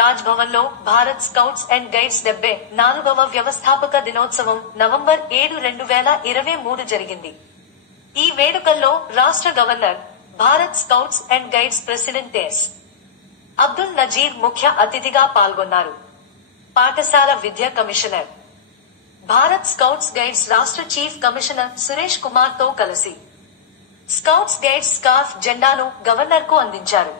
రాజ్ భవన్ లో Bharat scouts and guides 74వ వ్యవస్థాపక దినోత్సవం నవంబర్ 7, 2023 జరిగింది. ఈ వేడుకల్లో రాష్ట్ర governor, Bharat scouts and guides president S. Abdul Nazeer ముఖ్య అతిథిగా పాల్గొన్నారు. పాఠశాల విద్యా కమిషనర్, భారత్ స్కౌట్స్ గైడ్స్ రాష్ట్ర చీఫ్ కమిషనర్ సురేష్ కుమార్ తో కలిసి స్కౌట్స్ గైడ్స్ స్కార్ఫ్ జెండాను గవర్నర్ కు అందించారు.